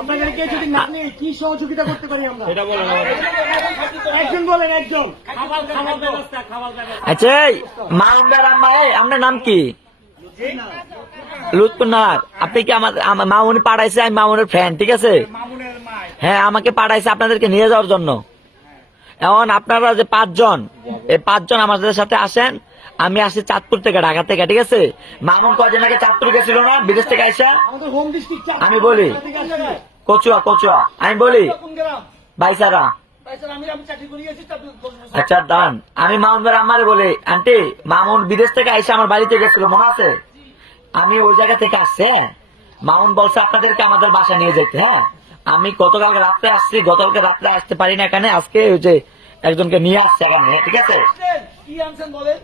আপনাদেরকে যদি না নিয়ে কি সহযোগিতা করতে পারি আমরা এটা বলেন, একজন বলেন, একজন। আচ্ছা মামুনের আম্মা, আপনার নাম কি? লুৎফুন্নাহার। আপনি কি আমার মামুনি পাঠাইছে, আমি মামুনের ফ্রেন্ড, ঠিক আছে? হ্যাঁ, আমাকে পাঠাইছে আপনাদেরকে নিয়ে যাওয়ার জন্য। এখন আপনারা যে 5 জন, এই 5 জন আমাদের সাথে আসেন। আমি আসি চাঁদপুর থেকে, ঢাকা থেকে, ঠিক আছে? মামুন কদিন আগে চাঁদপুর গেছিল না, বিদেশ থেকে আইসা? আমি বলি কচুয়া, আমি বলি ভাইসারা। আচ্ছা দান, আমি মামুনের আম্মারে বলি, আন্টি মামুন বিদেশ থেকে আইসা আমার বাড়িতে গেছিল, মনে আছে? আমি ওই জায়গা থেকে আসছে। মামুন বলছে আপনাদেরকে আমাদের বাসা নিয়ে যেতে। হ্যাঁ, আমি গতকালকে রাত্রে আসছি, গতকালকে রাত্রে আসতে পারি না এখানে, আজকে ওই যে একজনকে নিয়ে আসছে এখানে, ঠিক আছে? কি আনছেন বলেন।